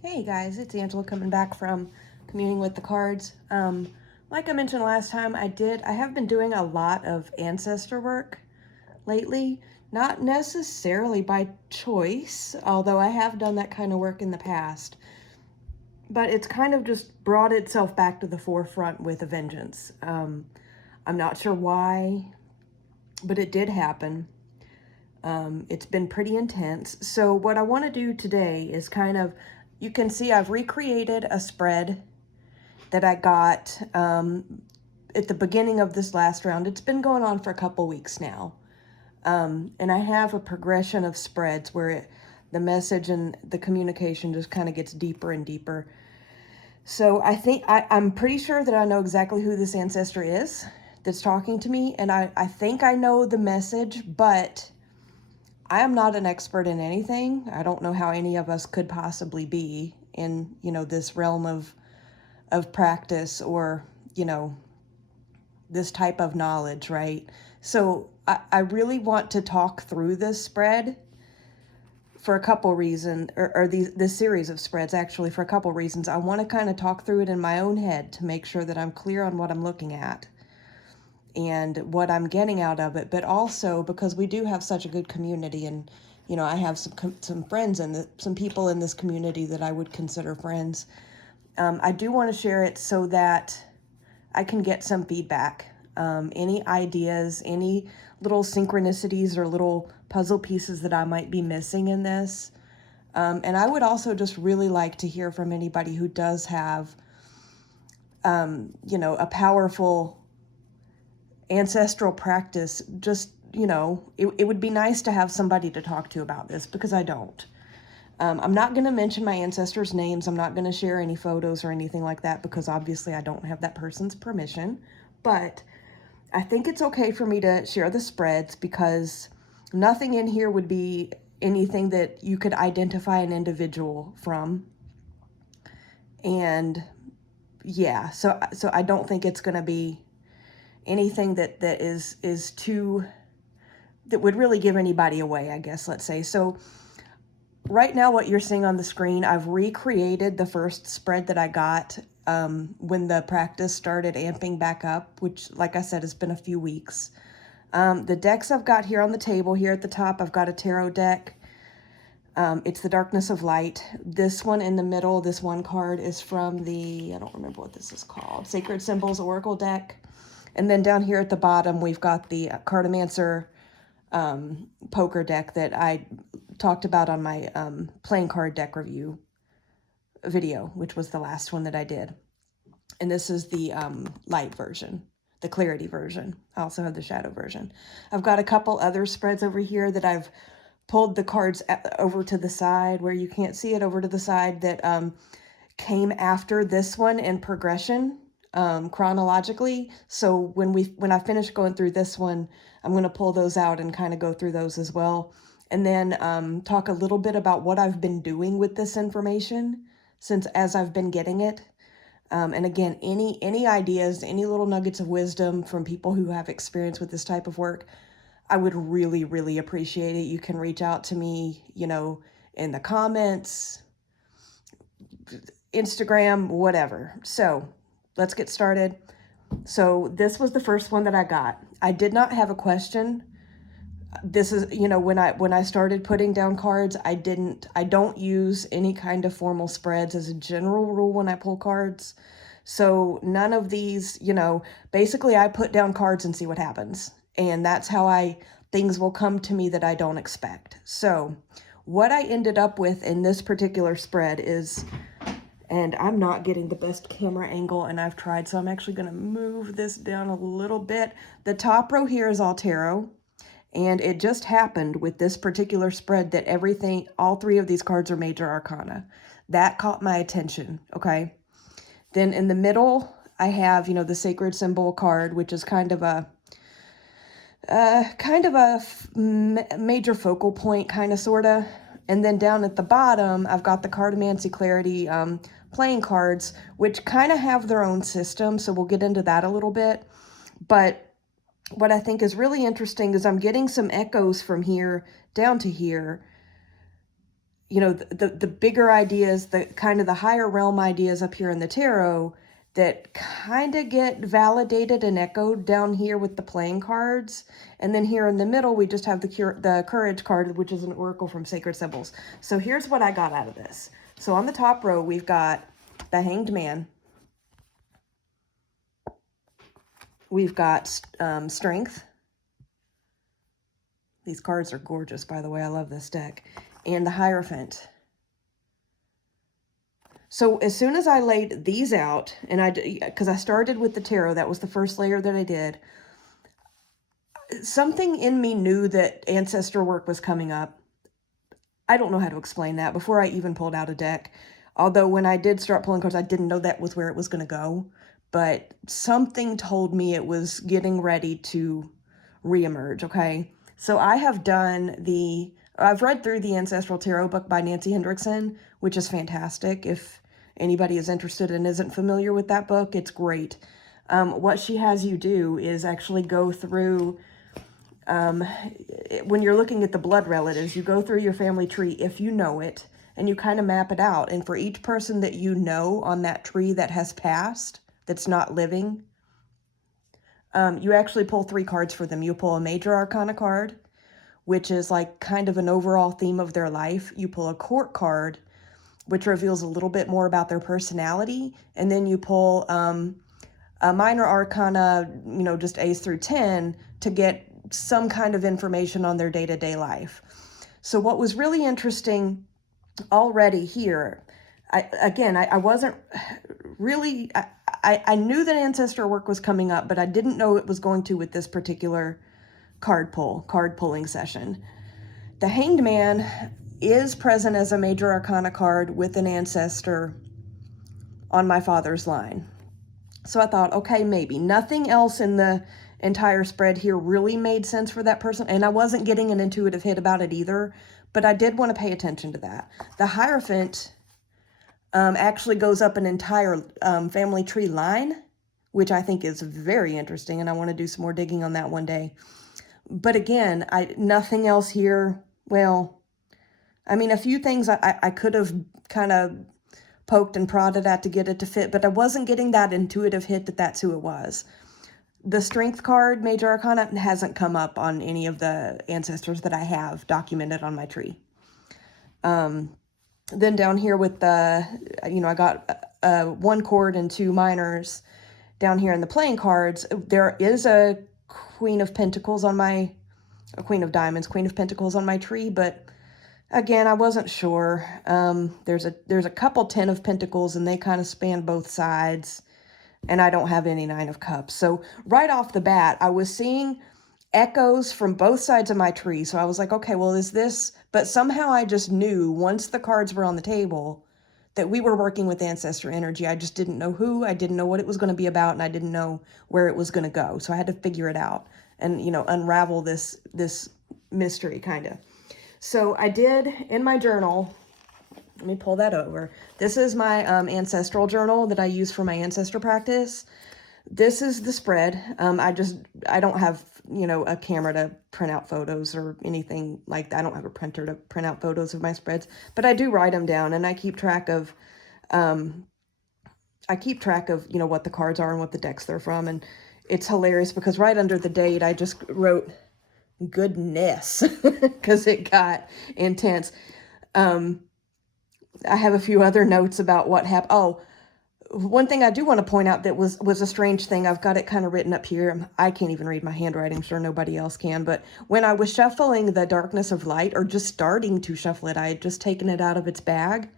Hey guys, it's Angela coming back from communing with the cards. Like I mentioned last time, I have been doing a lot of ancestor work lately, not necessarily by choice, although I have done that kind of work in the past. But it's kind of just brought itself back to the forefront with a vengeance. I'm not sure why, but it did happen. It's been pretty intense. So what I want to do today is you can see I've recreated a spread that I got at the beginning of this last round. It's been going on for a couple weeks now. And I have a progression of spreads where the message and the communication just kind of gets deeper and deeper. So I'm pretty sure that I know exactly who this ancestor is that's talking to me. And I think I know the message, but I am not an expert in anything. I don't know how any of us could possibly be in, this realm of practice or, this type of knowledge, right? So I really want to talk through this spread for a couple reasons, or this series of spreads actually for a couple reasons. I want to kind of talk through it in my own head to make sure that I'm clear on what I'm looking at and what I'm getting out of it, but also because we do have such a good community, and I have some friends and some people in this community that I would consider friends. I do want to share it so that I can get some feedback. Any ideas, any little synchronicities or little puzzle pieces that I might be missing in this. And I would also just really like to hear from anybody who does have, a powerful ancestral practice. Just, it would be nice to have somebody to talk to about this because I don't. I'm not going to mention my ancestors' names. I'm not going to share any photos or anything like that because obviously I don't have that person's permission. But I think it's okay for me to share the spreads because nothing in here would be anything that you could identify an individual from. And yeah, so I don't think it's going to be anything that is too, that would really give anybody away, I guess, let's say. So right now what you're seeing on the screen, I've recreated the first spread that I got when the practice started amping back up, which, like I said, has been a few weeks. The decks I've got here on the table, here at the top, I've got a tarot deck. It's the Darkness of Light. This one in the middle, this one card is from the, I don't remember what this is called, Sacred Symbols Oracle deck. And then down here at the bottom, we've got the Cartomancer poker deck that I talked about on my playing card deck review video, which was the last one that I did. And this is the light version, the clarity version. I also have the shadow version. I've got a couple other spreads over here that I've pulled the cards over to the side where you can't see it, over to the side, that came after this one in progression chronologically. So when I finish going through this one, I'm going to pull those out and kind of go through those as well. And then talk a little bit about what I've been doing with this information as I've been getting it. And again, any ideas, any little nuggets of wisdom from people who have experience with this type of work, I would really, really appreciate it. You can reach out to me, in the comments, Instagram, whatever. So let's get started. So this was the first one that I got. I did not have a question. This is, when I started putting down cards, I don't use any kind of formal spreads as a general rule when I pull cards. So none of these, basically I put down cards and see what happens. And that's how things will come to me that I don't expect. So what I ended up with in this particular spread is, and I'm not getting the best camera angle, and I've tried, so I'm actually going to move this down a little bit. The top row here is all tarot. And it just happened with this particular spread that all three of these cards are major arcana. That caught my attention, okay? Then in the middle, I have, the sacred symbol card, which is kind of a major focal point, kind of, sort of. And then down at the bottom, I've got the Cartomancy Clarity playing cards, which kind of have their own system, so we'll get into that a little bit. But what I think is really interesting is I'm getting some echoes from here down to here. you know, the bigger ideas, the kind of the higher realm ideas up here in the tarot that kind of get validated and echoed down here with the playing cards. And then here in the middle, we just have the courage card, which is an oracle from Sacred Symbols. So here's what I got out of this. So on the top row, we've got the Hanged Man. We've got Strength. These cards are gorgeous, by the way. I love this deck. And the Hierophant. So as soon as I laid these out, and because I started with the tarot, that was the first layer that I did, something in me knew that ancestral work was coming up. I don't know how to explain that before I even pulled out a deck. Although when I did start pulling cards, I didn't know that was where it was going to go. But something told me it was getting ready to reemerge, okay? So I have I've read through the Ancestral Tarot book by Nancy Hendrickson, which is fantastic. If anybody is interested and isn't familiar with that book, it's great. What she has you do is actually go through, when you're looking at the blood relatives, you go through your family tree, if you know it, and you kind of map it out. And for each person that you know on that tree that has passed, that's not living, you actually pull 3 cards for them. You pull a major arcana card, which is like kind of an overall theme of their life. You pull a court card, which reveals a little bit more about their personality. And then you pull a minor arcana, you know, just A's through 10 to get some kind of information on their day-to-day life. So what was really interesting already here, I wasn't really, I knew that ancestral work was coming up, but I didn't know it was going to with this particular card pulling session. The Hanged Man is present as a major arcana card with an ancestor on my father's line. So I thought, okay, maybe. Nothing else in the entire spread here really made sense for that person, and I wasn't getting an intuitive hit about it either, but I did want to pay attention to that. The Hierophant actually goes up an entire family tree line, which I think is very interesting, and I want to do some more digging on that one day. But again, nothing else here. Well, I mean, a few things I could have kind of poked and prodded at to get it to fit, but I wasn't getting that intuitive hit that that's who it was. The Strength card, Major Arcana, hasn't come up on any of the ancestors that I have documented on my tree. Then down here with the, you know, I got 1 chord and 2 minors. Down here in the playing cards, there is a Queen of Pentacles on a Queen of Diamonds, Queen of Pentacles on my tree, but again, I wasn't sure. There's a couple 10 of Pentacles, and they kind of span both sides, and I don't have any 9 of Cups. So right off the bat, I was seeing echoes from both sides of my tree. So I was like, okay, well, is this, but somehow I just knew once the cards were on the table that we were working with ancestor energy. I just didn't know who, I didn't know what it was going to be about, and I didn't know where it was going to go. So I had to figure it out and, you know, unravel this mystery kind of. So I did in my journal, let me pull that over. This is my ancestral journal that I use for my ancestor practice. This is the spread. I don't have, you know, a camera to print out photos or anything like that. I don't have a printer to print out photos of my spreads, but I do write them down, and I keep track of, you know, what the cards are and what the decks they're from. And it's hilarious because right under the date, I just wrote goodness because it got intense. I have a few other notes about what happened. Oh, one thing I do want to point out that was a strange thing. I've got it kind of written up here. I can't even read my handwriting. I'm sure nobody else can. But when I was shuffling the Darkness of Light, or just starting to shuffle it, I had just taken it out of its bag,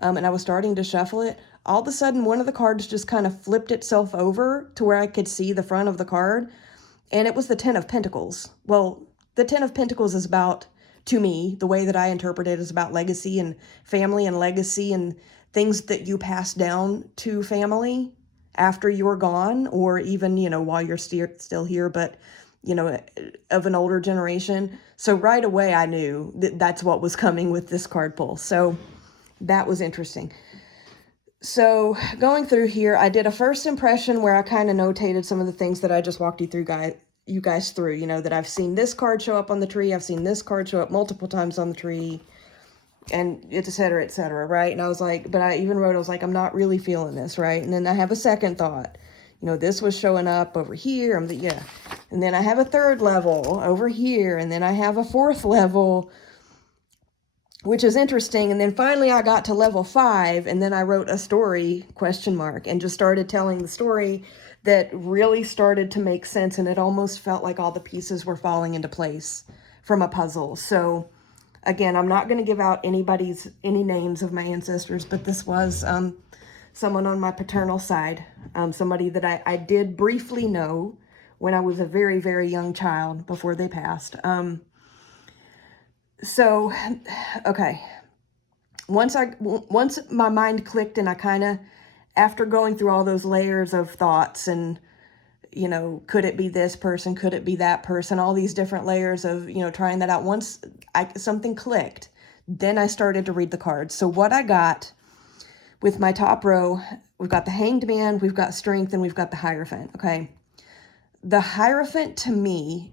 and I was starting to shuffle it. All of a sudden, one of the cards just kind of flipped itself over to where I could see the front of the card, and it was the 10 of Pentacles. Well, the 10 of Pentacles is about, to me, the way that I interpret it is about legacy and family and legacy and things that you pass down to family after you're gone, or even, you know, while you're still here, but, you know, of an older generation. So right away I knew that that's what was coming with this card pull. So that was interesting. So going through here, I did a first impression where I kind of notated some of the things that I just walked you guys through, you know, that I've seen this card show up on the tree. I've seen this card show up multiple times on the tree. and et cetera, right? And I was like, but I even wrote, I was like, I'm not really feeling this, right? And then I have a second thought, this was showing up over here. Yeah. And then I have a third level over here, and then I have a fourth level, which is interesting. And then finally I got to level 5, and then I wrote a story, ? And just started telling the story that really started to make sense. And it almost felt like all the pieces were falling into place from a puzzle. So again, I'm not going to give out any names of my ancestors, but this was someone on my paternal side, somebody that I did briefly know when I was a very, very young child before they passed. So, okay. Once my mind clicked, and I kind of, after going through all those layers of thoughts and, could it be this person? Could it be that person? All these different layers of, trying that out. Once something clicked, then I started to read the cards. So what I got with my top row, we've got the Hanged Man, we've got Strength, and we've got the Hierophant, okay? The Hierophant, to me,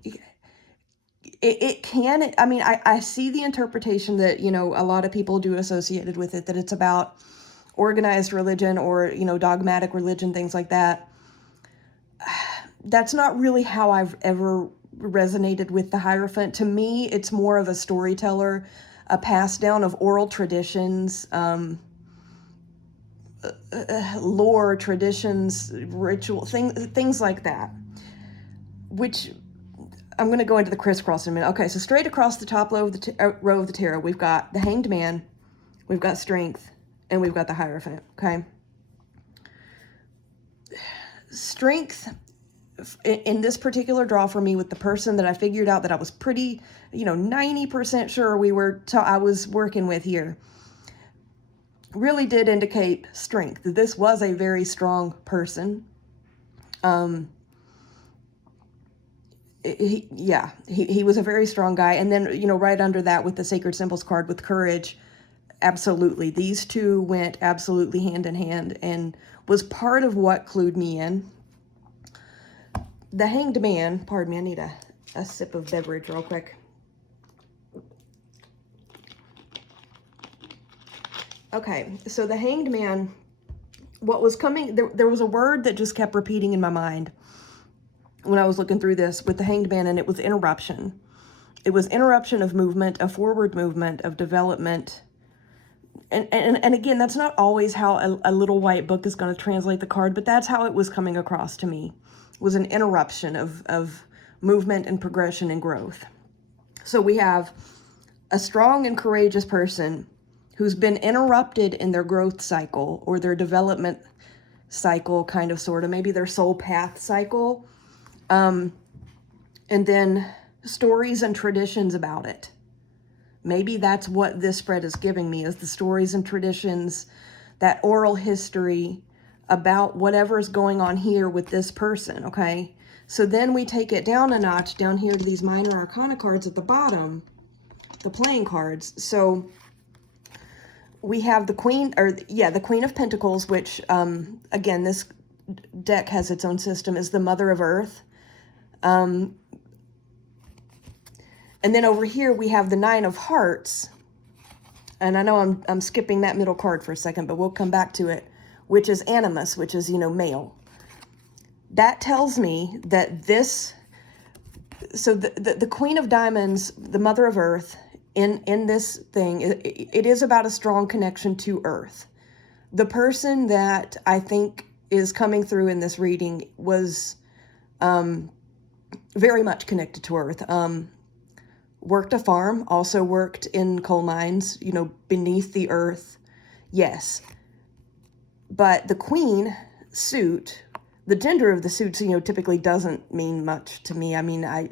it can, I mean, I see the interpretation that, a lot of people do associated with it, that it's about organized religion or, dogmatic religion, things like that. That's not really how I've ever resonated with the Hierophant. To me, it's more of a storyteller, a pass down of oral traditions, lore, traditions, ritual, things like that, which I'm going to go into the crisscross in a minute. Okay, so straight across the top row of the tarot, we've got the Hanged Man, we've got Strength, and we've got the Hierophant, okay? Strength, in this particular draw for me, with the person that I figured out that I was pretty, 90% sure I was working with here, really did indicate strength. This was a very strong person. He was a very strong guy. And then, right under that with the Sacred Symbols card with Courage, absolutely. These two went absolutely hand in hand and was part of what clued me in. The Hanged Man, pardon me, I need a sip of beverage real quick. Okay, so the Hanged Man, what was coming, there was a word that just kept repeating in my mind when I was looking through this with the Hanged Man, and it was interruption. It was interruption of movement, of forward movement, of development. And again, that's not always how a little white book is going to translate the card, but that's how it was coming across to me. It was an interruption of movement and progression and growth. So we have a strong and courageous person who's been interrupted in their growth cycle or their development cycle, kind of, sort of, maybe their soul path cycle. And then stories and traditions about it. Maybe that's what this spread is giving me, is the stories and traditions, that oral history about whatever's going on here with this person, okay? So then we take it down a notch down here to these minor arcana cards at the bottom, the playing cards. So we have the Queen, the Queen of Pentacles, which, again, this deck has its own system, is the Mother of Earth. And then over here we have the Nine of Hearts, and I know I'm skipping that middle card for a second, but we'll come back to it, which is Animus, which is, male. That tells me that so the Queen of Diamonds, the Mother of Earth, in this thing, it is about a strong connection to Earth. The person that I think is coming through in this reading was very much connected to Earth. Worked a farm, also worked in coal mines, beneath the earth. Yes. But the queen suit, the gender of the suits, typically doesn't mean much to me. I mean, I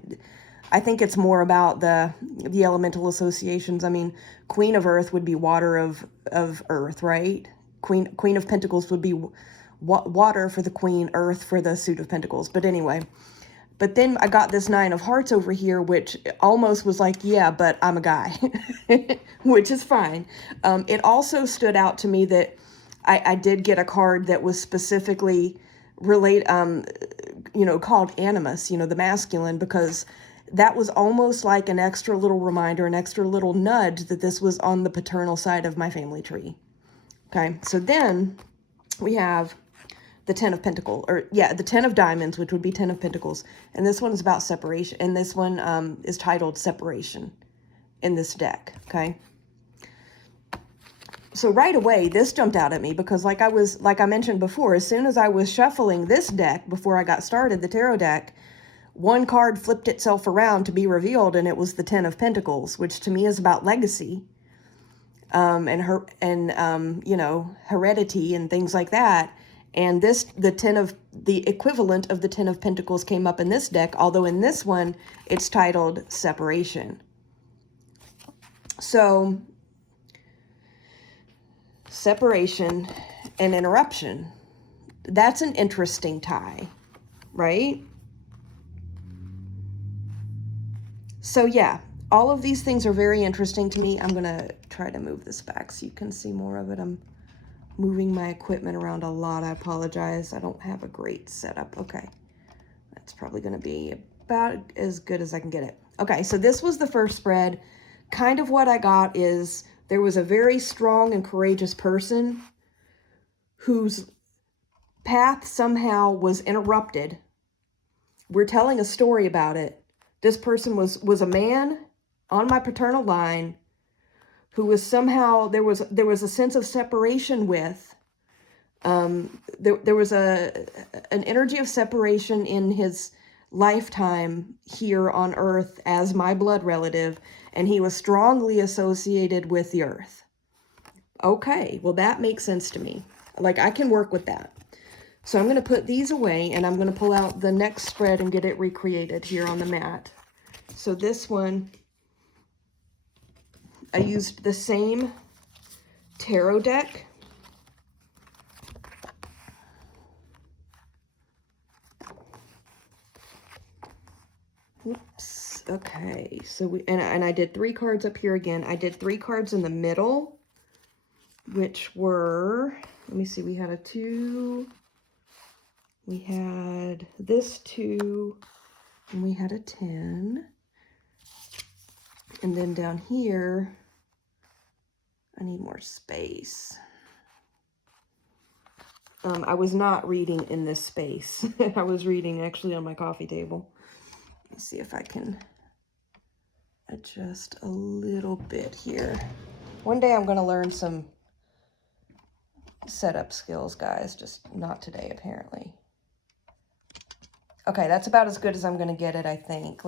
think it's more about the elemental associations. I mean, Queen of Earth would be water of earth, right? Queen of Pentacles would be water for the queen, earth for the suit of Pentacles. But anyway, but then I got this Nine of Hearts over here, which almost was like, yeah, but I'm a guy, which is fine. It also stood out to me that I did get a card that was specifically called Animus, the masculine, because that was almost like an extra little reminder, an extra little nudge that this was on the paternal side of my family tree. Okay, so then we have the 10 of Pentacles, or yeah, the 10 of Diamonds, which would be 10 of Pentacles. And this one is about separation. And this one is titled Separation in this deck, okay? So right away, this jumped out at me because like I mentioned before, as soon as I was shuffling this deck before I got started, the tarot deck, one card flipped itself around to be revealed, and it was the 10 of Pentacles, which to me is about legacy, you know, heredity and things like that. And the equivalent of the 10 of Pentacles came up in this deck, although in this one, it's titled Separation. So, separation and interruption. That's an interesting tie, right? So yeah, all of these things are very interesting to me. I'm going to try to move this back so you can see more of it. I'm moving my equipment around a lot. I apologize. I don't have a great setup. Okay. That's probably going to be about as good as I can get it. Okay, so this was the first spread. Kind of what I got is there was a very strong and courageous person whose path somehow was interrupted. We're telling a story about it. This person was a man on my paternal line who was somehow, there was a sense of separation with. There was an energy of separation in his lifetime here on Earth as my blood relative, and he was strongly associated with the Earth. Okay, well that makes sense to me. Like, I can work with that. So I'm going to put these away, and I'm going to pull out the next spread and get it recreated here on the mat. So this one, I used the same tarot deck. Oops. Okay. So and I did 3 cards up here again. I did 3 cards in the middle, which were, let me see, we had a 2, we had this 2, and we had a 10. And then down here, I need more space. I was not reading in this space. I was reading actually on my coffee table. Let me see if I can adjust a little bit here. One day I'm going to learn some setup skills, guys. Just not today, apparently. Okay, that's about as good as I'm going to get it, I think.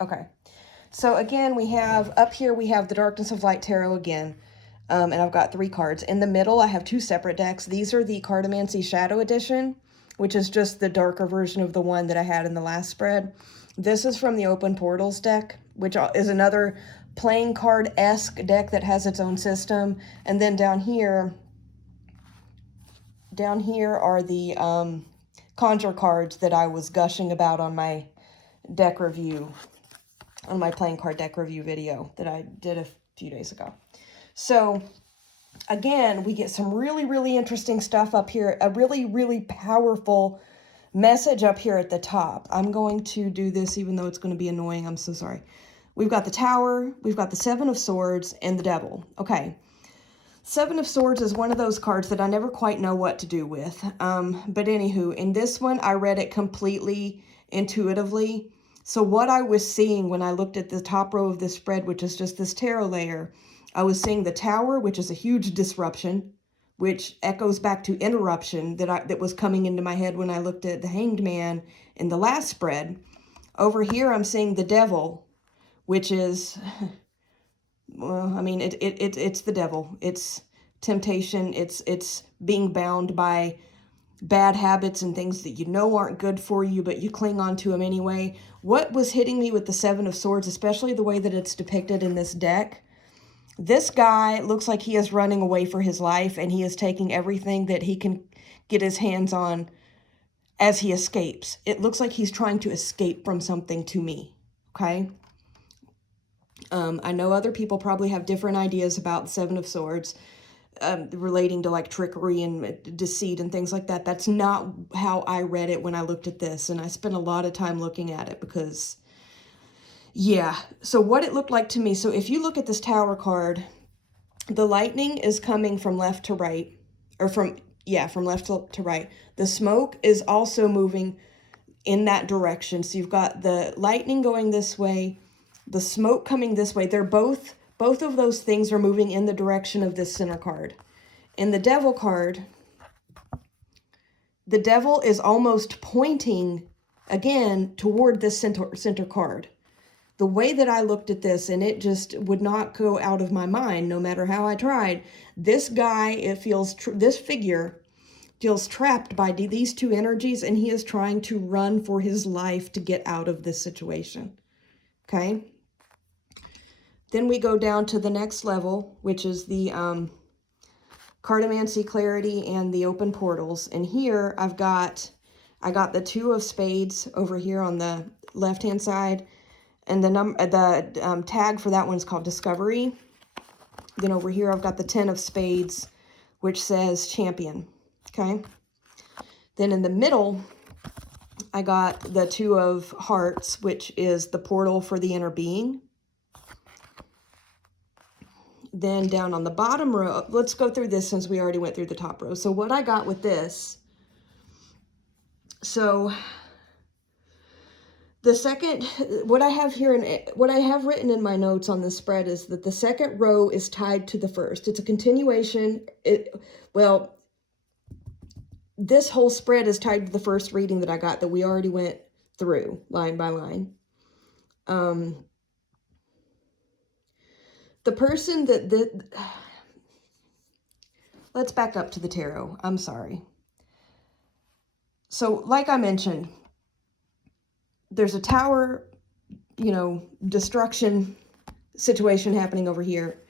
Okay. So again, we have, up here we have the Darkness of Light Tarot again. And I've got 3 cards. In the middle, I have 2 separate decks. These are the Cartomancy Shadow Edition, which is just the darker version of the one that I had in the last spread. This is from the Open Portals deck, which is another playing card-esque deck that has its own system. And then down here are the Conjure cards that I was gushing about on my deck review, on my playing card deck review video that I did a few days ago. So, again, we get some really, really interesting stuff up here. A really, really powerful message up here at the top. I'm going to do this even though it's going to be annoying. I'm so sorry. We've got the Tower, we've got the 7 of Swords, and the Devil. Okay. 7 of Swords is one of those cards that I never quite know what to do with. But anywho, in this one, I read it completely intuitively. So what I was seeing when I looked at the top row of this spread, which is just this tarot layer, I was seeing the Tower, which is a huge disruption, which echoes back to interruption that was coming into my head when I looked at the Hanged Man in the last spread. Over here, I'm seeing the Devil, which is, well, I mean, it's the devil. It's temptation. It's being bound by bad habits and things that you know aren't good for you, but you cling on to them anyway. What was hitting me with the 7 of Swords, especially the way that it's depicted in this deck, this guy looks like he is running away for his life, and he is taking everything that he can get his hands on as he escapes. It looks like he's trying to escape from something to me, okay? I know other people probably have different ideas about the 7 of Swords, relating to like trickery and deceit and things like that. That's not how I read it when I looked at this, and I spent a lot of time looking at it because Yeah, so what it looked like to me, so if you look at this Tower card, the lightning is coming from left to right, or from left to right. The smoke is also moving in that direction. So you've got the lightning going this way, the smoke coming this way. They're both of those things are moving in the direction of this center card. In the Devil card, the Devil is almost pointing again toward this center card. The way that I looked at this, and it just would not go out of my mind no matter how I tried. This guy, it feels, this figure feels trapped by these two energies, and he is trying to run for his life to get out of this situation. Okay? Then we go down to the next level, which is the Cartomancy Clarity and the Open Portals. And here I got the Two of Spades over here on the left-hand side. And the tag for that one is called Discovery. Then over here, I've got the 10 of Spades, which says Champion. Okay. Then in the middle, I got the Two of Hearts, which is the portal for the inner being. Then down on the bottom row, let's go through this since we already went through the top row. So what I got with this, so the second, what I have here, what I have written in my notes on this spread is that the second row is tied to the first. It's a continuation. Well, this whole spread is tied to the first reading that I got that we already went through line by line. The person let's back up to the tarot. I'm sorry. So like I mentioned, there's a tower, destruction situation happening over here.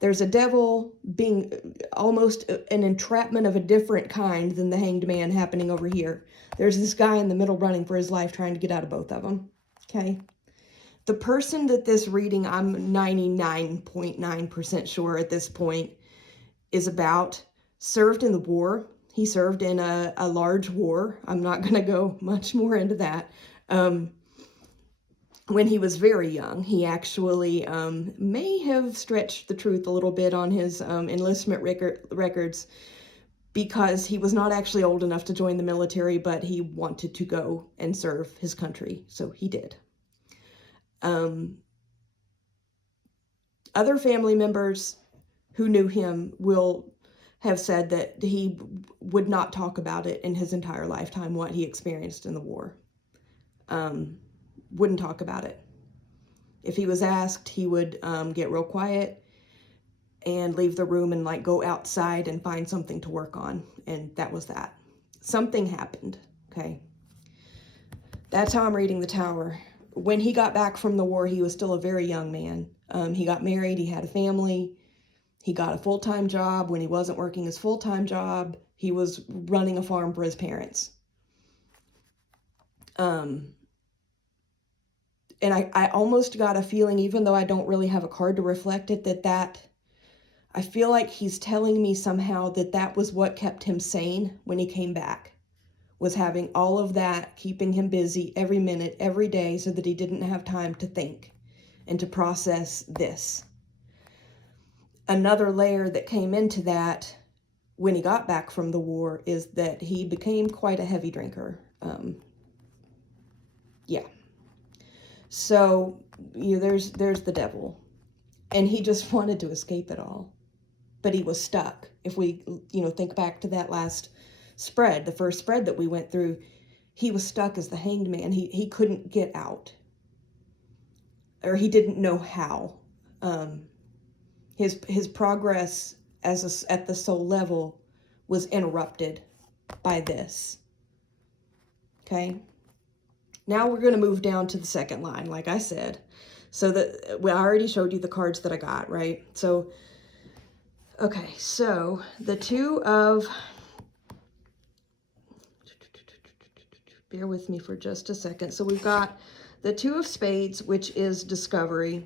There's a devil being almost an entrapment of a different kind than the Hanged Man happening over here. There's this guy in the middle running for his life trying to get out of both of them. Okay. The person that this reading, I'm 99.9% sure at this point, is about, served in the war. He served in a large war. I'm not going to go much more into that. When he was very young, he actually may have stretched the truth a little bit on his enlistment records, because he was not actually old enough to join the military, but he wanted to go and serve his country, so he did. Other family members who knew him will have said that he would not talk about it in his entire lifetime, what he experienced in the war. Wouldn't talk about it. If he was asked, he would get real quiet and leave the room and go outside and find something to work on. And that was that. Something happened, okay? That's how I'm reading the Tower. When he got back from the war, he was still a very young man. He got married, he had a family, he got a full-time job. When he wasn't working his full-time job, he was running a farm for his parents. And I almost got a feeling, even though I don't really have a card to reflect it, that I feel like he's telling me somehow that was what kept him sane when he came back, was having all of that, keeping him busy every minute, every day, so that he didn't have time to think and to process this. Another layer that came into that when he got back from the war is that he became quite a heavy drinker. Yeah. So there's the devil, and he just wanted to escape it all, but he was stuck. If we think back to that last spread, the first spread that we went through, he was stuck as the Hanged Man. He couldn't get out, or he didn't know how. His progress at the soul level was interrupted by this. Okay. Now we're going to move down to the second line, like I said. So I already showed you the cards that I got, right? So, okay, so the Two of, bear with me for just a second. So we've got the Two of Spades, which is discovery.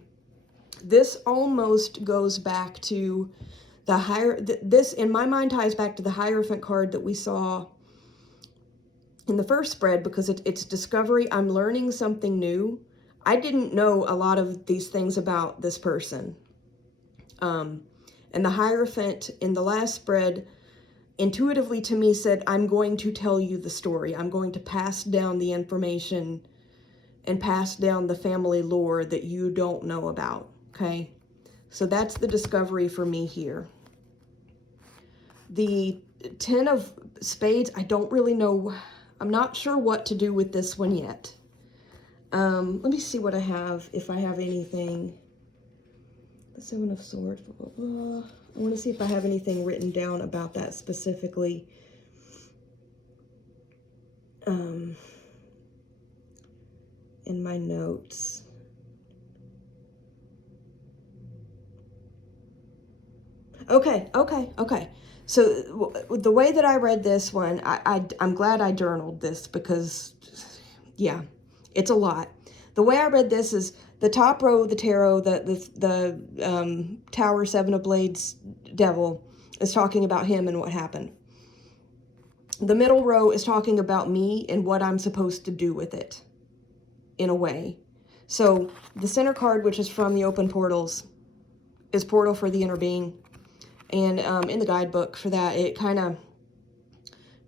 This almost goes back to this in my mind ties back to the Hierophant card that we saw in the first spread, because it's discovery. I'm learning something new. I didn't know a lot of these things about this person. And the Hierophant in the last spread intuitively to me said, I'm going to tell you the story. I'm going to pass down the information and pass down the family lore that you don't know about, okay? So that's the discovery for me here. The 10 of Spades, I don't really know. I'm not sure what to do with this one yet. Let me see what I have, if I have anything. The 7 of Swords, blah, blah, blah. I want to see if I have anything written down about that specifically. In my notes. Okay. So the way that I read this one, I'm glad I journaled this because, yeah, it's a lot. The way I read this is the top row of the tarot, the Tower, 7 of Blades, Devil, is talking about him and what happened. The middle row is talking about me and what I'm supposed to do with it, in a way. So the center card, which is from the Open Portals, is Portal for the Inner Being. And in the guidebook for that, it kind of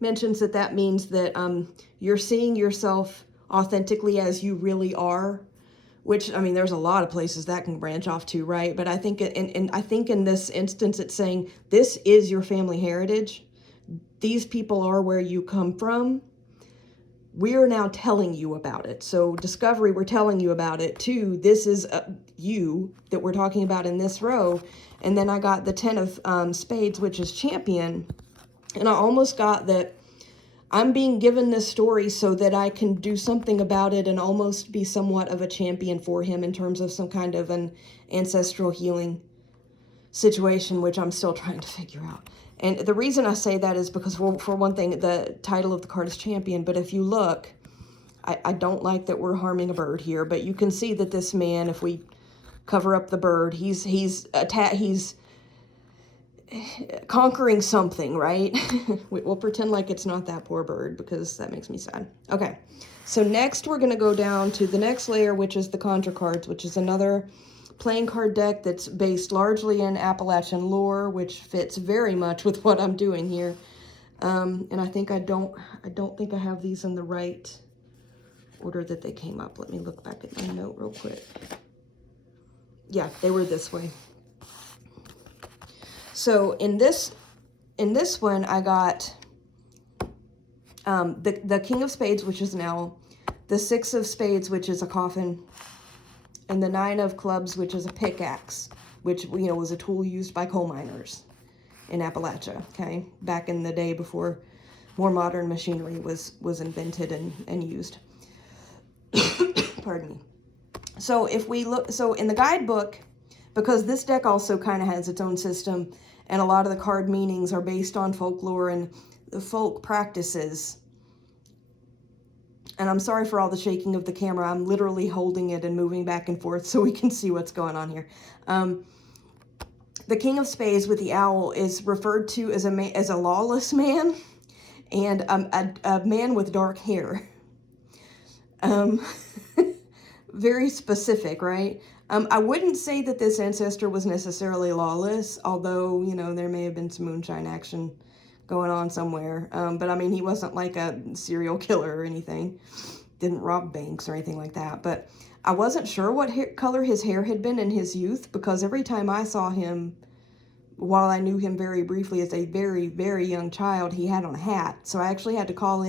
mentions that that means that you're seeing yourself authentically as you really are, which, I mean, there's a lot of places that can branch off to, right? But I think, I think in this instance, it's saying this is your family heritage. These people are where you come from. We're now telling you about it. So discovery, we're telling you about it too. This is you that we're talking about in this row. And then I got the 10 of Spades, which is Champion. And I almost got that I'm being given this story so that I can do something about it and almost be somewhat of a champion for him in terms of some kind of an ancestral healing situation, which I'm still trying to figure out. And the reason I say that is because, for one thing, the title of the card is Champion. But if you look, I don't like that we're harming a bird here. But you can see that this man, if we cover up the bird, he's conquering something, right? We'll pretend like it's not that poor bird because that makes me sad. Okay, so next we're going to go down to the next layer, which is the Conjure cards, which is another playing card deck that's based largely in Appalachian lore, which fits very much with what I'm doing here. And I think I don't think I have these in the right order that they came up. Let me look back at my note real quick. Yeah, they were this way. So in this one, I got the King of Spades, which is an owl, the 6 of Spades, which is a coffin, and the 9 of Clubs, which is a pickaxe, which, you know, was a tool used by coal miners in Appalachia, okay, back in the day before more modern machinery was invented and used. Pardon me. So if we look, so in the guidebook, because this deck also kind of has its own system, and a lot of the card meanings are based on folklore and the folk practices. And I'm sorry for all the shaking of the camera. I'm literally holding it and moving back and forth so we can see what's going on here. The King of Spades with the owl is referred to as a lawless man and a man with dark hair. Very specific, right? I wouldn't say that this ancestor was necessarily lawless, although, you know, there may have been some moonshine action going on somewhere. But I mean, he wasn't like a serial killer or anything. Didn't rob banks or anything like that. But I wasn't sure what color his hair had been in his youth, because every time I saw him, while I knew him very briefly as a very, very young child, he had on a hat. So I actually had to call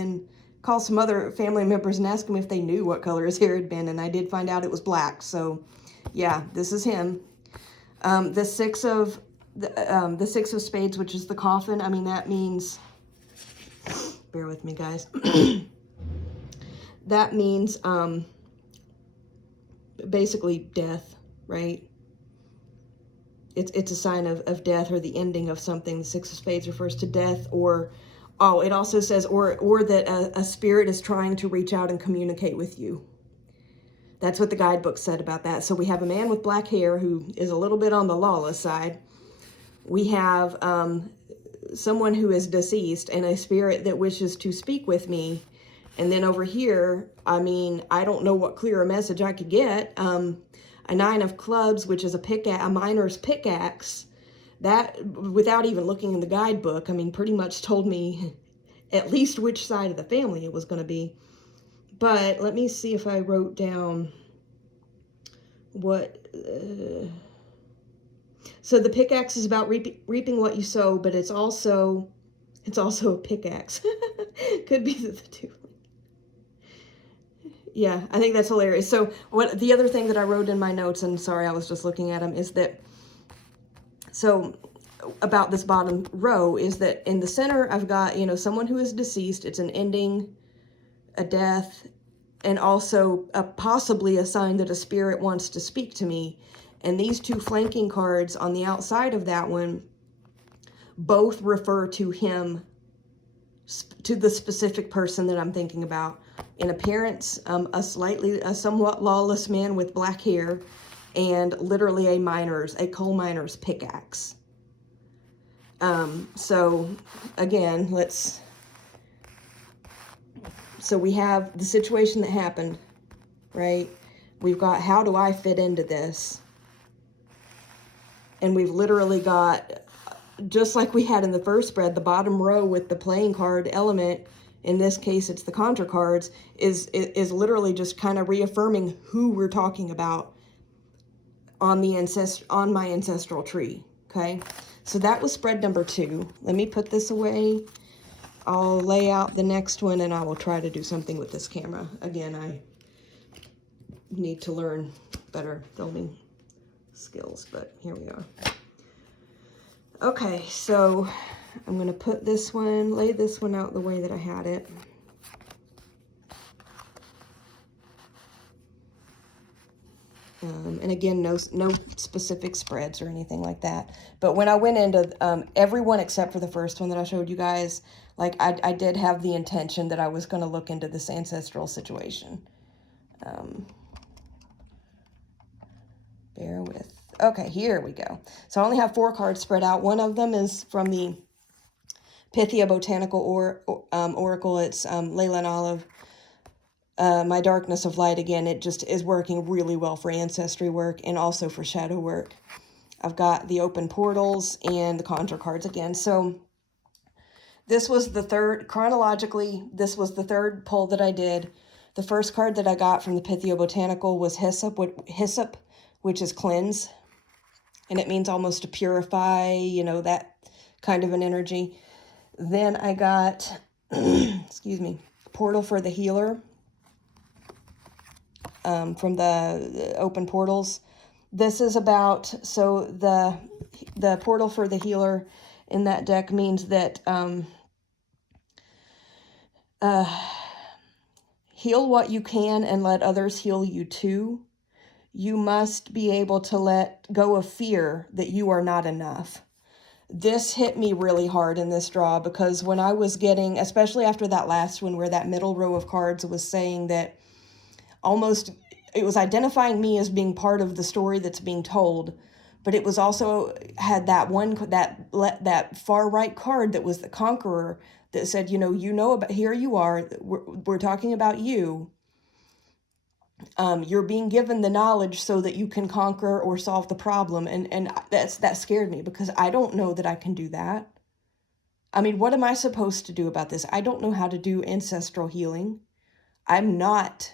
some other family members and ask them if they knew what color his hair had been. And I did find out it was black. So yeah, this is him. The 6 of Spades, which is the coffin. I mean, that means, bear with me, guys. That means basically death, right? It's a sign of death or the ending of something. The 6 of Spades refers to death, or, oh, it also says, or that a spirit is trying to reach out and communicate with you. That's what the guidebook said about that. So we have a man with black hair who is a little bit on the lawless side. We have someone who is deceased and a spirit that wishes to speak with me And then over here, I mean, I don't know what clearer message I could get. A 9 of clubs, which is a miner's pickaxe. That, without even looking in the guidebook, I mean, pretty much told me at least which side of the family it was going to be. But let me see if I wrote down what... So the pickaxe is about reaping what you sow, but it's also a pickaxe. Could be the two. Yeah, I think that's hilarious. So what the other thing that I wrote in my notes, and sorry, I was just looking at them, is that, so about this bottom row, is that in the center I've got, you know, someone who is deceased. It's an ending, a death, and also possibly a sign that a spirit wants to speak to me. And these two flanking cards on the outside of that one both refer to him, to the specific person that I'm thinking about. In appearance, a somewhat lawless man with black hair, and literally a coal miner's pickaxe. So again, so we have the situation that happened, right? We've got, how do I fit into this? And we've literally got, just like we had in the first spread, the bottom row with the playing card element, in this case it's the contra cards, is literally just kind of reaffirming who we're talking about on my ancestral tree. Okay, so that was spread number 2. Let me put this away. I'll lay out the next one, and I will try to do something with this camera. Again, I need to learn better filming skills, but here we are. Okay, so I'm going to put this one, lay this one out the way that I had it. And again, no specific spreads or anything like that. But when I went into everyone except for the first one that I showed you guys, like I did have the intention that I was going to look into this ancestral situation. Bear with. Okay, here we go. So I only have 4 cards spread out. One of them is from the Pythia Botanical Oracle. It's Leyland Olive. My Darkness of Light, again, it just is working really well for ancestry work and also for shadow work. I've got the open portals and the conjure cards again. So this was the third, chronologically, this was the third pull that I did. The first card that I got from the Pythia Botanical was Hyssop, which is cleanse. And it means almost to purify, you know, that kind of an energy. Then I got, excuse me, Portal for the Healer. From the open portals. This is about, so the Portal for the Healer in that deck means that heal what you can and let others heal you too. You must be able to let go of fear that you are not enough. This hit me really hard in this draw, because when I was getting, especially after that last one where that middle row of cards was saying that almost, it was identifying me as being part of the story that's being told, but it was also had that one, that far right card that was the Conqueror that said, you know about, here you are, we're talking about you. You're being given the knowledge so that you can conquer or solve the problem. And that scared me, because I don't know that I can do that. I mean, what am I supposed to do about this? I don't know how to do ancestral healing. I'm not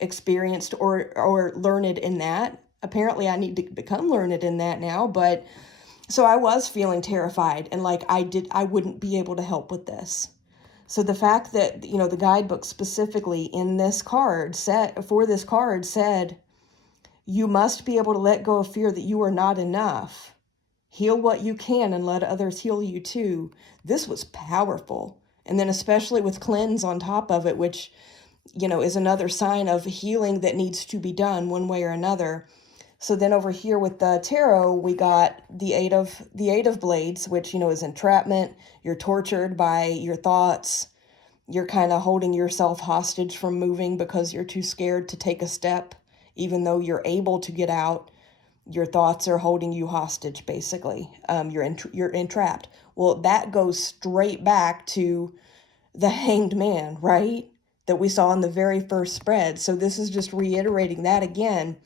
experienced or learned in that. Apparently I need to become learned in that now, but so I was feeling terrified, and like I wouldn't be able to help with this. So the fact that, you know, the guidebook specifically in this card said, you must be able to let go of fear that you are not enough. Heal what you can and let others heal you too. This was powerful. And then especially with cleanse on top of it, which, you know, is another sign of healing that needs to be done one way or another. So then over here with the tarot, we got the eight of blades, which, you know, is entrapment. You're tortured by your thoughts. You're kind of holding yourself hostage from moving because you're too scared to take a step, even though you're able to get out. Your thoughts are holding you hostage, basically. You're entrapped. Well, that goes straight back to the Hanged Man, right? that we saw in the very first spread. So this is just reiterating that again.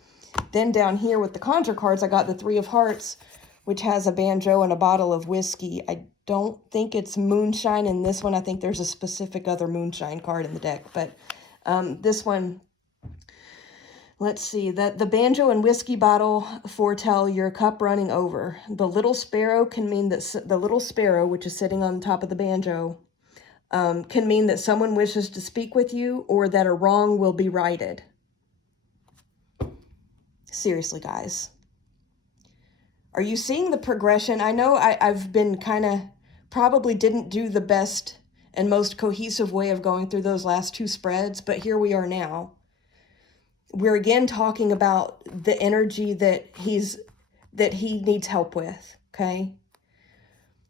Then down here with the conjure cards, I got the Three of Hearts, which has a banjo and a bottle of whiskey. I don't think it's moonshine in this one. I think there's a specific other moonshine card in the deck. But this one, let's see, that the banjo and whiskey bottle foretell your cup running over. The little sparrow can mean that the little sparrow, which is sitting on top of the banjo, can mean that someone wishes to speak with you or that a wrong will be righted. Seriously, guys. Are you seeing the progression? I know I've been kind of, probably didn't do the best and most cohesive way of going through those last two spreads, but here we are now. We're again talking about the energy that he needs help with, okay?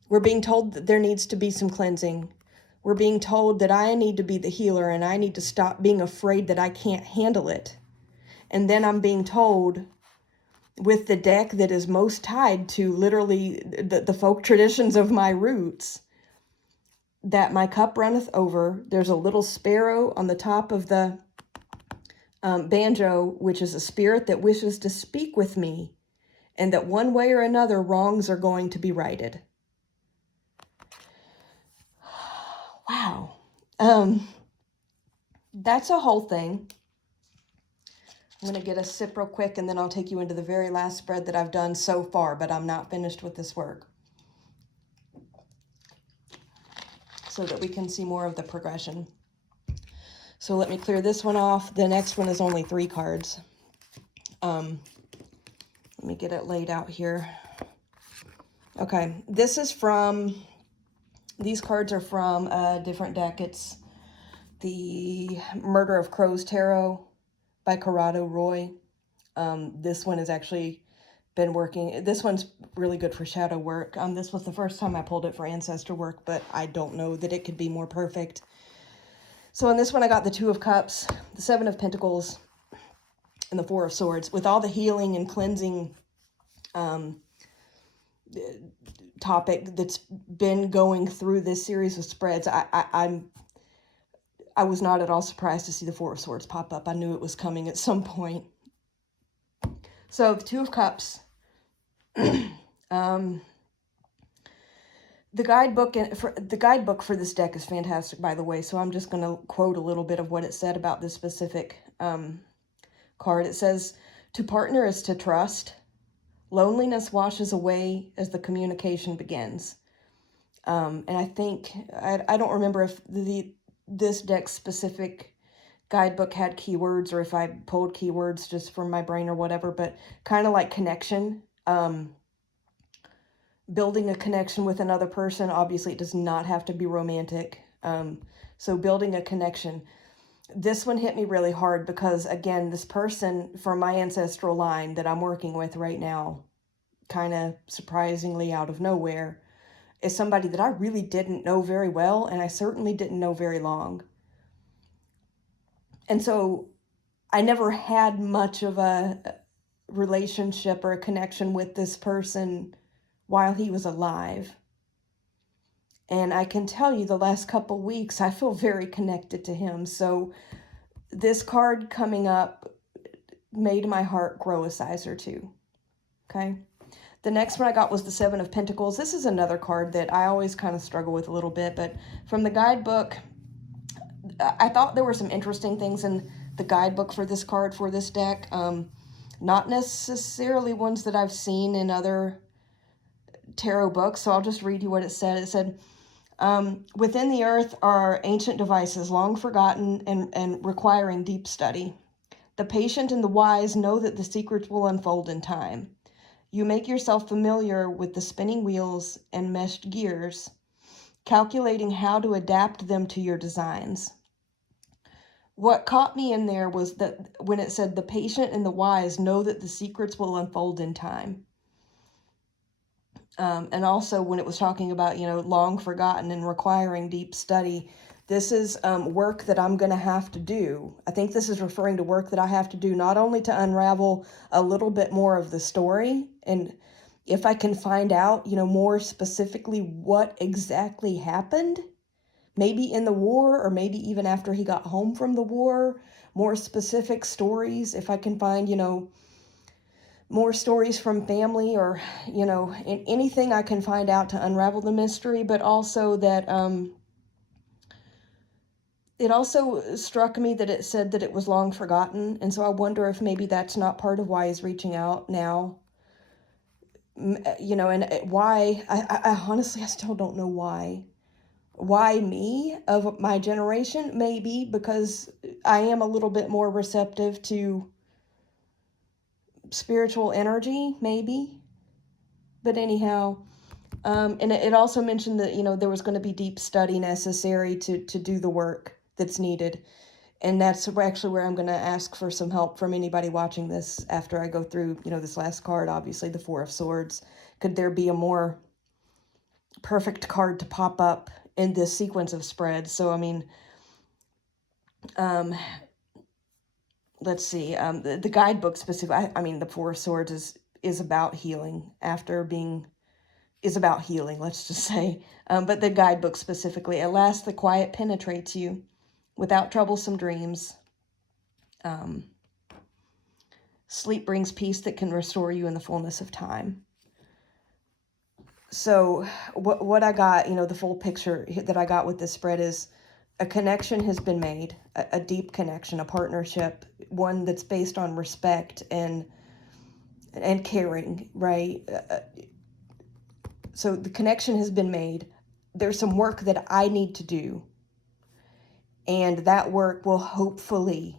We're being told that there needs to be some cleansing. We're being told that I need to be the healer and I need to stop being afraid that I can't handle it. And then I'm being told, with the deck that is most tied to literally the folk traditions of my roots, that my cup runneth over. There's a little sparrow on the top of the banjo, which is a spirit that wishes to speak with me, and that one way or another wrongs are going to be righted. Wow. That's a whole thing. I'm going to get a sip real quick, and then I'll take you into the very last spread that I've done so far, but I'm not finished with this work, so that we can see more of the progression. So let me clear this one off. The next one is only 3 cards. Let me get it laid out here. Okay, this is from, these cards are from a different deck. It's the Murder of Crows Tarot by Corrado Roy. This one has actually been working. This one's really good for shadow work. This was the first time I pulled it for ancestral work, but I don't know that it could be more perfect. So in this one, I got the Two of Cups, the Seven of Pentacles, and the Four of Swords. With all the healing and cleansing topic that's been going through this series of spreads, I was not at all surprised to see the Four of Swords pop up. I knew it was coming at some point. So the Two of Cups. The guidebook for this deck is fantastic, by the way, so I'm just going to quote a little bit of what it said about this specific card. It says, "To partner is to trust. Loneliness washes away as the communication begins." And I think, I don't remember if this deck's specific guidebook had keywords or if I pulled keywords just from my brain or whatever, but kind of like connection. Building a connection with another person. Obviously, it does not have to be romantic. So building a connection. This one hit me really hard because, again, this person from my ancestral line that I'm working with right now, kind of surprisingly out of nowhere, is somebody that I really didn't know very well, and I certainly didn't know very long. And so I never had much of a relationship or a connection with this person while he was alive. And I can tell you the last couple weeks, I feel very connected to him. So this card coming up made my heart grow a size or two. Okay. The next one I got was the Seven of Pentacles. This is another card that I always kind of struggle with a little bit, but from the guidebook, I thought there were some interesting things in the guidebook for this card, for this deck. Not necessarily ones that I've seen in other tarot books, so I'll just read you what it said. It said, within the earth are ancient devices, long forgotten and requiring deep study. The patient and the wise know that the secrets will unfold in time. You make yourself familiar with the spinning wheels and meshed gears, calculating how to adapt them to your designs. What caught me in there was that when it said the patient and the wise know that the secrets will unfold in time. And also when it was talking about, long forgotten and requiring deep study, this is work that I'm going to have to do. I think this is referring to work that I have to do, not only to unravel a little bit more of the story, and if I can find out, more specifically what exactly happened, maybe in the war, or maybe even after he got home from the war, more specific stories, if I can find, more stories from family, or, anything I can find out to unravel the mystery. But also that, it also struck me that it said that it was long forgotten. And so I wonder if maybe that's not part of why he's reaching out now. And why, I honestly, I still don't know why. Why me of my generation? Maybe because I am a little bit more receptive to spiritual energy, maybe. But anyhow, and it also mentioned that, there was going to be deep study necessary to do the work that's needed. And that's actually where I'm going to ask for some help from anybody watching this after I go through, this last card, obviously the Four of Swords. Could there be a more perfect card to pop up in this sequence of spreads? So, I mean, let's see, the guidebook specific, I mean, the Four of Swords is about healing is about healing, let's just say. But the guidebook specifically, at last the quiet penetrates you without troublesome dreams. Sleep brings peace that can restore you in the fullness of time. So what I got, the full picture that I got with this spread is a connection has been made, a deep connection, a partnership, one that's based on respect and caring, right? So the connection has been made. There's some work that I need to do. And that work will hopefully,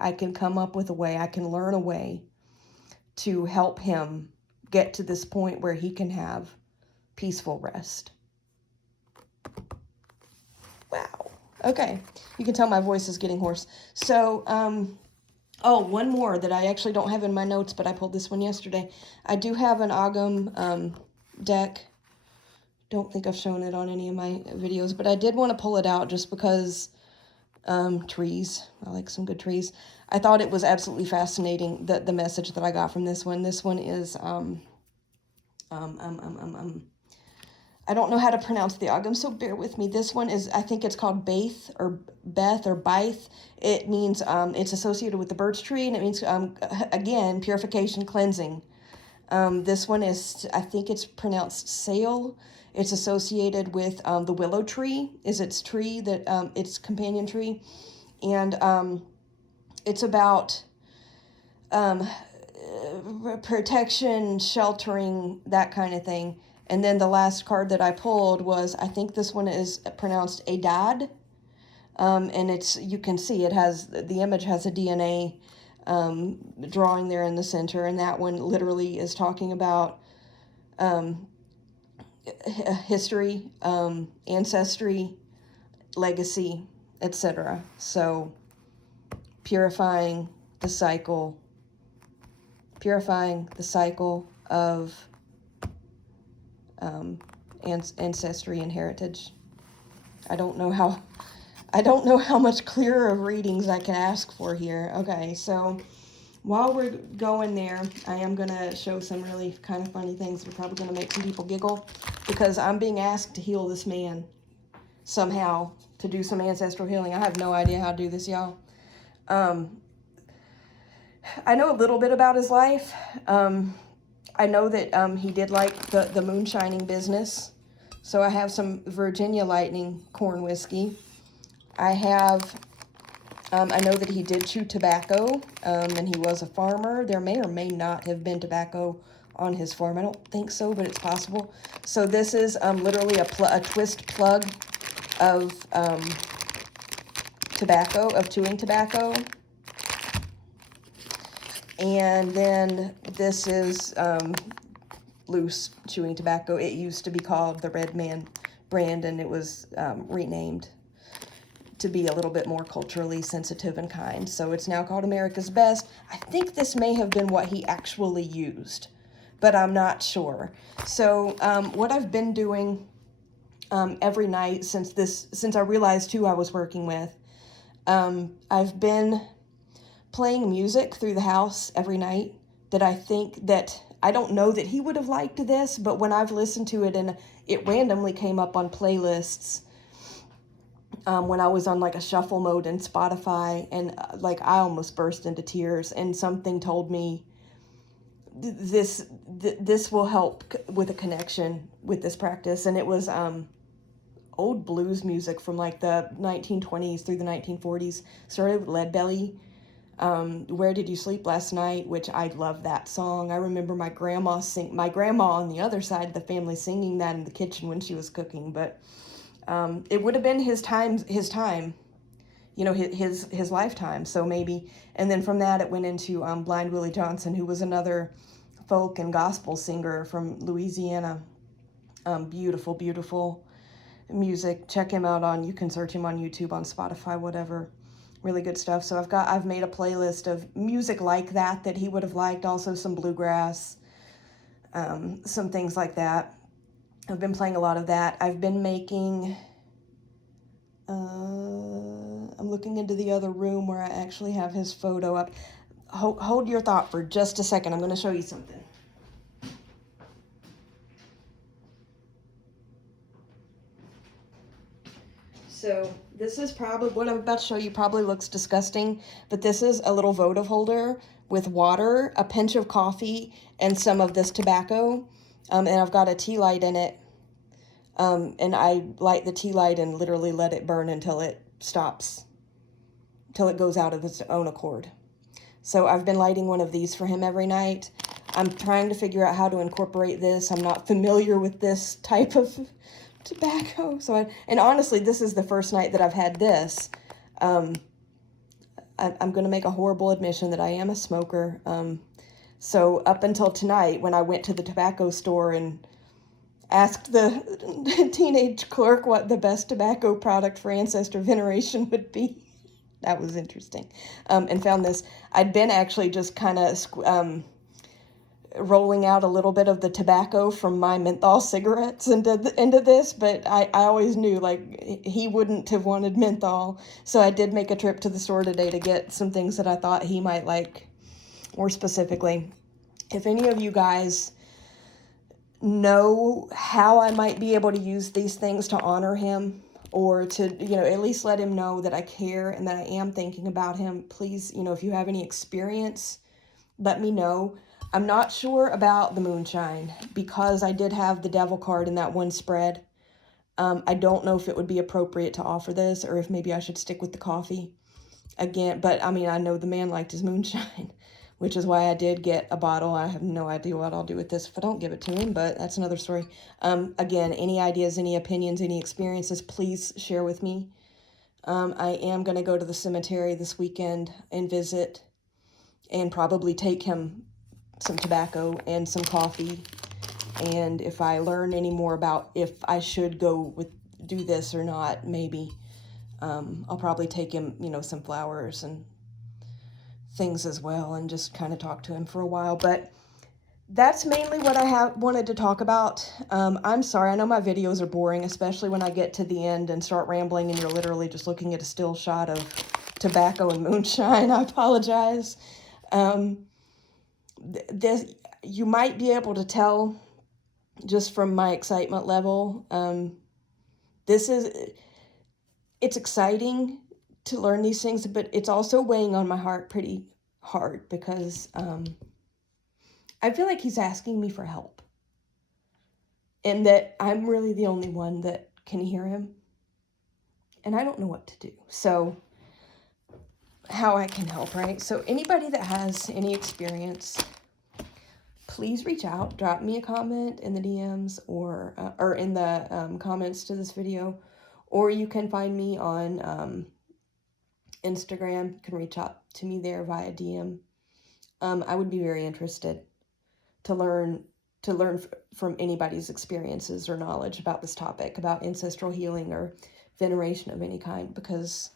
I can come up with a way, I can learn a way to help him get to this point where he can have peaceful rest. Wow. Okay. You can tell my voice is getting hoarse. So, one more that I actually don't have in my notes, but I pulled this one yesterday. I do have an Agam deck. Don't think I've shown it on any of my videos, but I did want to pull it out just because trees. I like some good trees. I thought it was absolutely fascinating, the message that I got from this one. This one is I don't know how to pronounce the Agam, so bear with me. This one is, I think it's called Baith or Beth or Baith. It means it's associated with the birch tree, and it means again, purification, cleansing. This one is, I think it's pronounced Sail. It's associated with the willow tree, is its tree, that its companion tree. And it's about protection, sheltering, that kind of thing. And then the last card that I pulled was, I think this one is pronounced Adad. And it's, you can see it has, the image has a DNA drawing there in the center. And that one literally is talking about history, ancestry, legacy, etc. So purifying the cycle of ancestry and heritage. I don't know how much clearer of readings I can ask for here. Okay, so while we're going there, I am going to show some really kind of funny things that are probably going to make some people giggle, because I'm being asked to heal this man somehow, to do some ancestral healing. I have no idea how to do this, y'all. I know a little bit about his life. I know that he did like the moonshining business. So I have some Virginia Lightning corn whiskey. I know that he did chew tobacco, and he was a farmer. There may or may not have been tobacco on his farm. I don't think so, but it's possible. So this is literally a twist plug of tobacco, of chewing tobacco. And then this is loose chewing tobacco. It used to be called the Red Man brand, and it was renamed to be a little bit more culturally sensitive and kind. So it's now called America's Best. I think this may have been what he actually used, but I'm not sure. So what I've been doing every night since I realized who I was working with, I've been playing music through the house every night that I think that, I don't know that he would have liked this, but when I've listened to it and it randomly came up on playlists, when I was on like a shuffle mode in Spotify, and like I almost burst into tears, and something told me this will help with a connection with this practice. And it was old blues music from like the 1920s through the 1940s. Started with Leadbelly. Where Did You Sleep Last Night, which I love that song. I remember my grandma on the other side of the family singing that in the kitchen when she was cooking. But it would have been his time, you know, his lifetime. So maybe, and then from that it went into Blind Willie Johnson, who was another folk and gospel singer from Louisiana. Beautiful, beautiful music. Check him out you can search him on YouTube, on Spotify, whatever. Really good stuff. So I've made a playlist of music like that he would have liked. Also some bluegrass, some things like that. I've been playing a lot of that. I've been making, I'm looking into the other room where I actually have his photo up. Hold your thought for just a second. I'm going to show you something. So this is probably, what I'm about to show you probably looks disgusting, but this is a little votive holder with water, a pinch of coffee, and some of this tobacco. And I've got a tea light in it. And I light the tea light and literally let it burn until it stops, until it goes out of its own accord. So I've been lighting one of these for him every night. I'm trying to figure out how to incorporate this. I'm not familiar with this type of tobacco. And honestly, this is the first night that I've had this. I'm going to make a horrible admission that I am a smoker. So up until tonight, when I went to the tobacco store and asked the teenage clerk what the best tobacco product for ancestor veneration would be, that was interesting, and found this. I'd been actually just kind of rolling out a little bit of the tobacco from my menthol cigarettes into this, but I always knew like he wouldn't have wanted menthol, so I did make a trip to the store today to get some things that I thought he might like more specifically. If any of you guys know how I might be able to use these things to honor him, or to, you know, at least let him know that I care and that I am thinking about him, please, you know, if you have any experience, let me know. I'm not sure about the moonshine because I did have the devil card in that one spread. I don't know if it would be appropriate to offer this, or if maybe I should stick with the coffee again. But I mean, I know the man liked his moonshine, which is why I did get a bottle. I have no idea what I'll do with this if I don't give it to him, but that's another story. Again, any ideas, any opinions, any experiences, please share with me. I am going to go to the cemetery this weekend and visit, and probably take him some tobacco and some coffee. And if I learn any more about if I should do this or not, maybe I'll probably take him, you know, some flowers and things as well, and just kind of talk to him for a while. But that's mainly what I wanted to talk about. I'm sorry, I know my videos are boring, especially when I get to the end and start rambling and you're literally just looking at a still shot of tobacco and moonshine. I apologize. You might be able to tell just from my excitement level. It's exciting to learn these things, but it's also weighing on my heart pretty hard because I feel like he's asking me for help, and that I'm really the only one that can hear him, and I don't know what to do. So how I can help, right? So anybody that has any experience, please reach out, drop me a comment in the DMs or in the comments to this video, or you can find me on Instagram. You can reach out to me there via DM. I would be very interested to learn from anybody's experiences or knowledge about this topic, about ancestral healing or veneration of any kind, because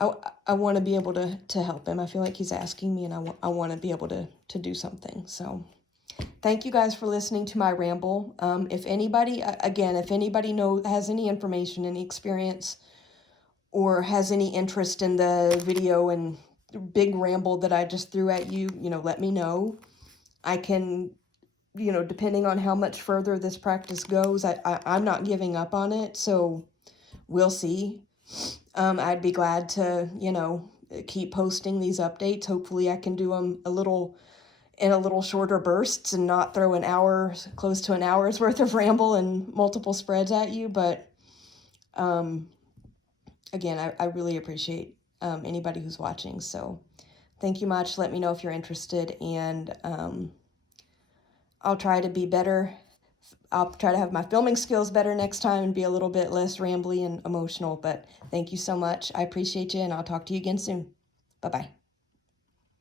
I want to be able to help him. I feel like he's asking me, and I want to be able to do something. So thank you guys for listening to my ramble. If anybody has any information, any experience, or has any interest in the video and big ramble that I just threw at you, you know, let me know. I can, you know, depending on how much further this practice goes, I'm not giving up on it. So we'll see. I'd be glad to, you know, keep posting these updates. Hopefully I can do them in a little shorter bursts and not throw an hour, close to an hour's worth of ramble and multiple spreads at you. But again, I really appreciate anybody who's watching. So thank you much. Let me know if you're interested, and I'll try to be better. I'll try to have my filming skills better next time and be a little bit less rambly and emotional. But thank you so much. I appreciate you, and I'll talk to you again soon. Bye-bye.